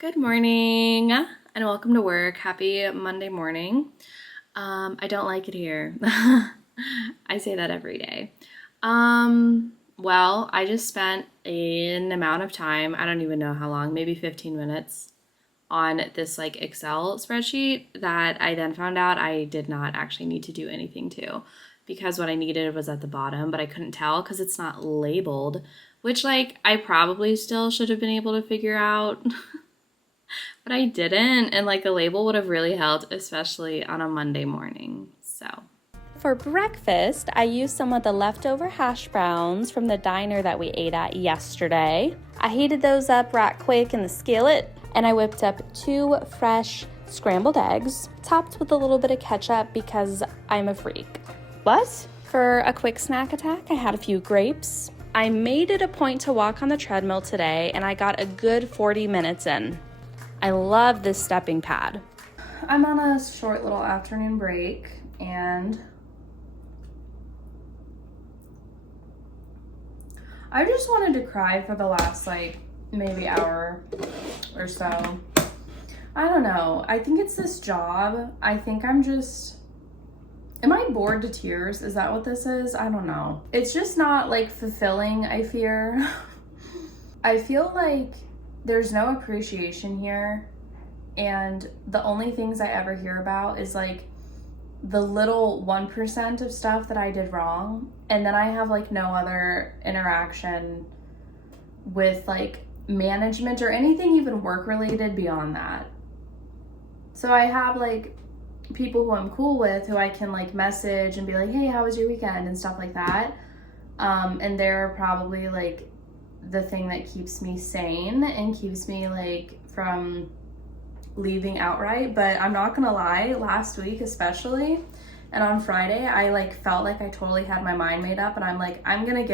Good morning and welcome to work. Happy Monday morning. I don't like it here. I say that every day. Well, I just spent an amount of time, I don't even know how long, maybe 15 minutes on this like Excel spreadsheet that I then found out I did not actually need to do anything to because what I needed was at the bottom, but I couldn't tell because it's not labeled, which like I probably still should have been able to figure out. But I didn't, and like a label would have really helped, especially on a Monday morning. So, for breakfast, I used some of the leftover hash browns from the diner that we ate at yesterday. I heated those up right quick in the skillet, and I whipped up 2 fresh scrambled eggs, topped with a little bit of ketchup because I'm a freak. But for a quick snack attack, I had a few grapes. I made it a point to walk on the treadmill today, and I got a good 40 minutes in. I love this stepping pad. I'm on a short little afternoon break and I just wanted to cry for the last like maybe hour or so. I don't know. I think it's this job. I think am I bored to tears? Is that what this is? I don't know. It's just not like fulfilling, I fear. I feel like there's no appreciation here, and the only things I ever hear about is like the little 1% of stuff that I did wrong, and then I have like no other interaction with like management or anything even work related beyond that. So I have like people who I'm cool with who I can like message and be like, hey, how was your weekend and stuff like that, and they're probably like the thing that keeps me sane and keeps me like from leaving outright. But I'm not gonna lie, last week especially and on Friday I like felt like I totally had my mind made up, and I'm like, I'm gonna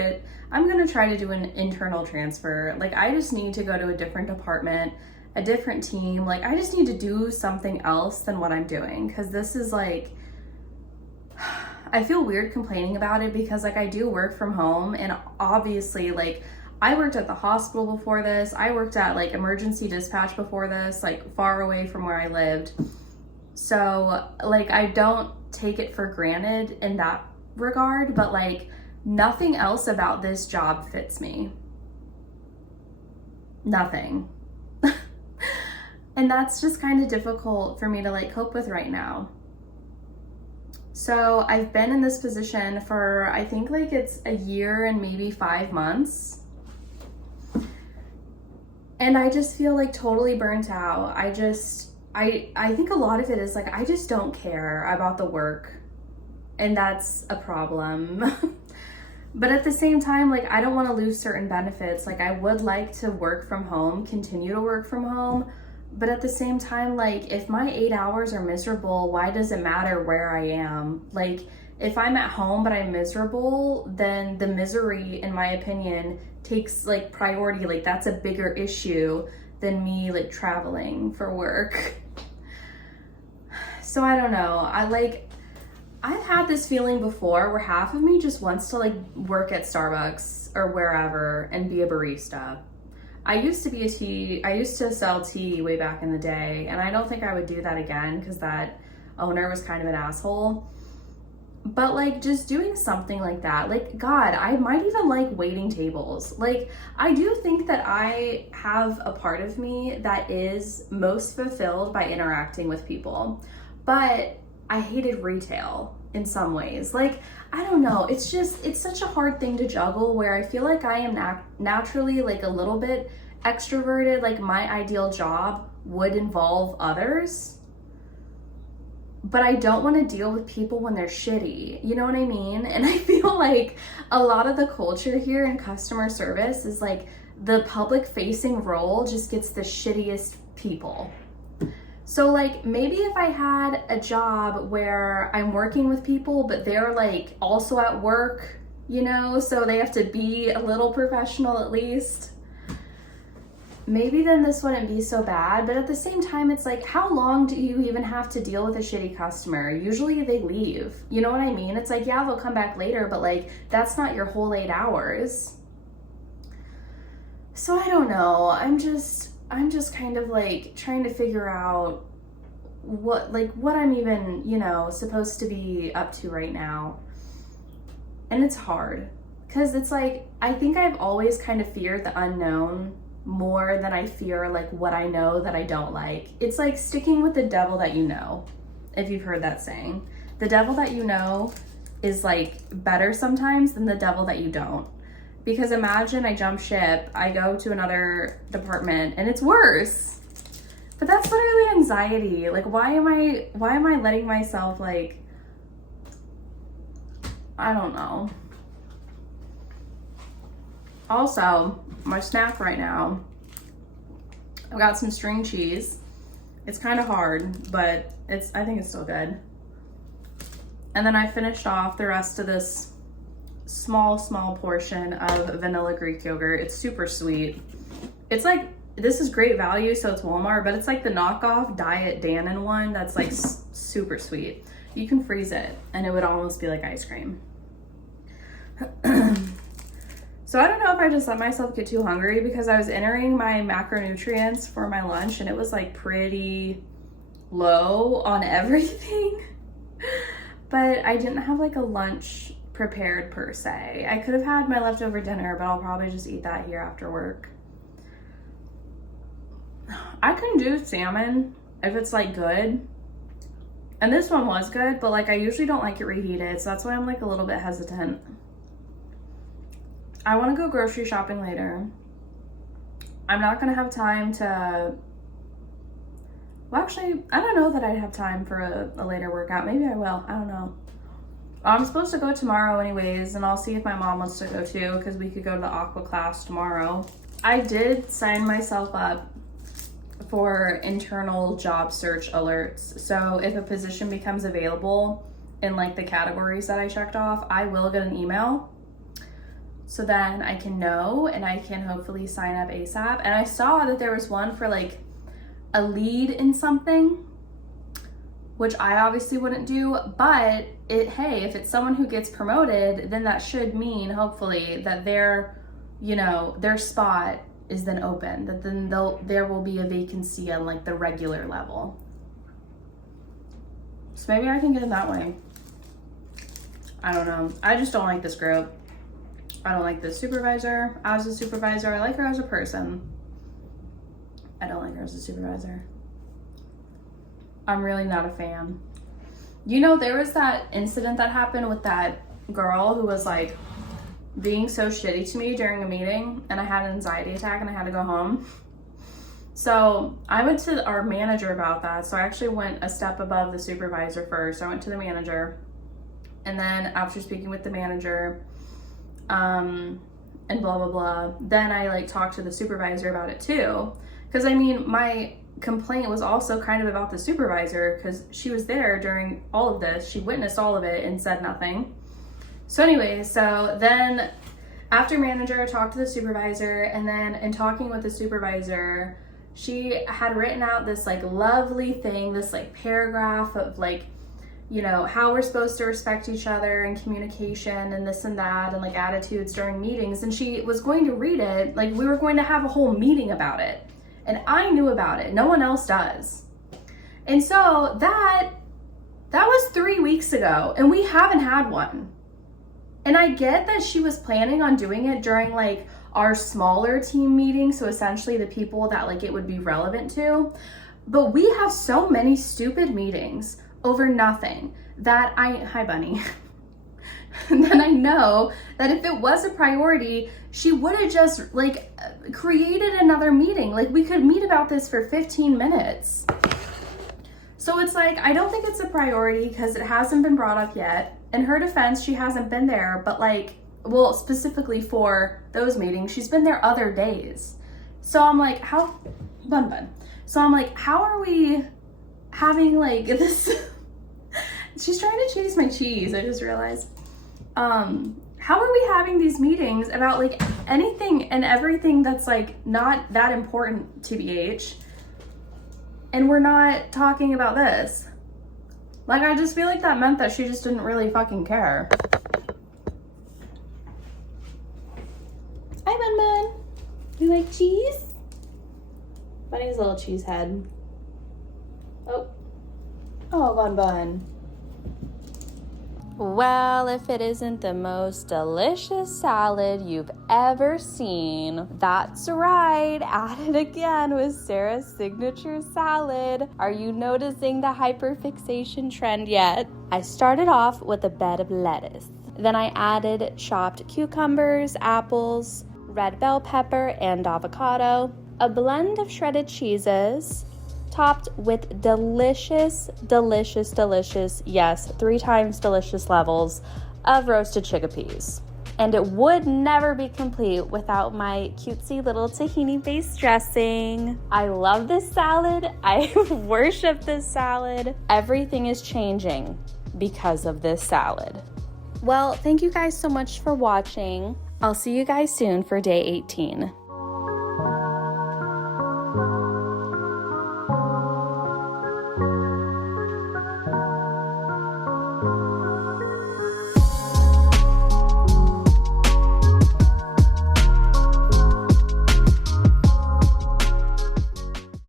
try to do an internal transfer. Like I just need to go to a different department, a different team. Like I just need to do something else than what I'm doing, because this is like, I feel weird complaining about it because like I do work from home, and obviously like I worked at the hospital before this. I worked at like emergency dispatch before this, like far away from where I lived. So like I don't take it for granted in that regard, but like nothing else about this job fits me. Nothing. And that's just kind of difficult for me to like cope with right now. So I've been in this position for, I think like it's a year and maybe 5 months. And I just feel like totally burnt out. I think a lot of it is like, I just don't care about the work, and that's a problem. But at the same time, like I don't want to lose certain benefits. Like I would like to work from home, continue to work from home. But at the same time, like if my 8 hours are miserable, why does it matter where I am? Like if I'm at home but I'm miserable, then the misery, in my opinion, takes like priority. Like that's a bigger issue than me like traveling for work. So I don't know. I've had this feeling before where half of me just wants to like work at Starbucks or wherever and be a barista. I used to sell tea way back in the day, and I don't think I would do that again because that owner was kind of an asshole. But like just doing something like that, like God, I might even like waiting tables. Like I do think that I have a part of me that is most fulfilled by interacting with people, but I hated retail in some ways. Like I don't know, it's such a hard thing to juggle, where I feel like I am naturally like a little bit extroverted. Like my ideal job would involve others, but I don't want to deal with people when they're shitty. You know what I mean? And I feel like a lot of the culture here in customer service is like the public facing role just gets the shittiest people. So like maybe if I had a job where I'm working with people, but they're like also at work, you know, so they have to be a little professional at least, maybe then this wouldn't be so bad. But at the same time, it's like, how long do you even have to deal with a shitty customer? Usually they leave. You know what I mean? It's like, yeah, they'll come back later, but like, that's not your whole 8 hours. So I don't know. I'm just kind of like trying to figure out what I'm even, you know, supposed to be up to right now. And it's hard because it's like, I think I've always kind of feared the unknown more than I fear like what I know that I don't like. It's like sticking with the devil that you know, if you've heard that saying. The devil that you know is like better sometimes than the devil that you don't. Because imagine I jump ship, I go to another department and it's worse. But that's literally anxiety. Like why am I letting myself like, I don't know. Also, my snack right now, I've got some string cheese. It's kind of hard, but I think it's still good. And then I finished off the rest of this small portion of vanilla Greek yogurt. It's super sweet. It's like, this is great value, so it's Walmart, but it's like the knockoff Diet Dannon one that's like super sweet. You can freeze it and it would almost be like ice cream. So I don't know if I just let myself get too hungry because I was entering my macronutrients for my lunch and it was like pretty low on everything. But I didn't have like a lunch prepared per se. I could have had my leftover dinner, but I'll probably just eat that here after work. I can do salmon if it's like good. And this one was good, but like I usually don't like it reheated, so that's why I'm like a little bit hesitant. I want to go grocery shopping later. I'm not going to have time to... Well, actually, I don't know that I'd have time for a later workout. Maybe I will. I don't know. I'm supposed to go tomorrow anyways, and I'll see if my mom wants to go too, because we could go to the aqua class tomorrow. I did sign myself up for internal job search alerts. So if a position becomes available in like the categories that I checked off, I will get an email. So then I can know and I can hopefully sign up ASAP. And I saw that there was one for like a lead in something, which I obviously wouldn't do, but hey, if it's someone who gets promoted, then that should mean hopefully that their spot is then open, that then there will be a vacancy on like the regular level. So maybe I can get it that way. I don't know. I just don't like this group. I don't like this supervisor as a supervisor. I like her as a person. I don't like her as a supervisor. I'm really not a fan. You know, there was that incident that happened with that girl who was like being so shitty to me during a meeting, and I had an anxiety attack and I had to go home. So I went to our manager about that. So I actually went a step above the supervisor first. I went to the manager, and then after speaking with the manager, and blah, blah, blah, then I like talked to the supervisor about it too. Cause I mean, my complaint was also kind of about the supervisor because she was there during all of this. She witnessed all of it and said nothing. So anyway, so then after manager, I talked to the supervisor, and then in talking with the supervisor, she had written out this like lovely thing, this like paragraph of like, you know, how we're supposed to respect each other and communication and this and that and like attitudes during meetings. And she was going to read it, like we were going to have a whole meeting about it. And I knew about it. No one else does. And so that was 3 weeks ago, and we haven't had one. And I get that she was planning on doing it during like our smaller team meeting, so essentially the people that like it would be relevant to. But we have so many stupid meetings over nothing that hi Bunny, then I know that if it was a priority, she would have just like created another meeting. Like we could meet about this for 15 minutes. So it's like, I don't think it's a priority because it hasn't been brought up yet. In her defense, she hasn't been there, but like, well, specifically for those meetings, she's been there other days. So I'm like, So I'm like, how are we having like this? She's trying to chase my cheese, I just realized. How are we having these meetings about like anything and everything that's like not that important to BH, and we're not talking about this? Like, I just feel like that meant that she just didn't really fucking care. Hi, Bun Bun. You like cheese? Bunny's little cheese head. Oh. Oh, Bun. Well, if it isn't the most delicious salad you've ever seen, that's right, at it again with Sarah's signature salad. Are you noticing the hyperfixation trend yet? I started off with a bed of lettuce. Then I added chopped cucumbers, apples, red bell pepper, and avocado, a blend of shredded cheeses, topped with delicious, yes, 3 times delicious levels of roasted chickpeas. And it would never be complete without my cutesy little tahini-based dressing. I love this salad. I worship this salad. Everything is changing because of this salad. Well, thank you guys so much for watching. I'll see you guys soon for day 18.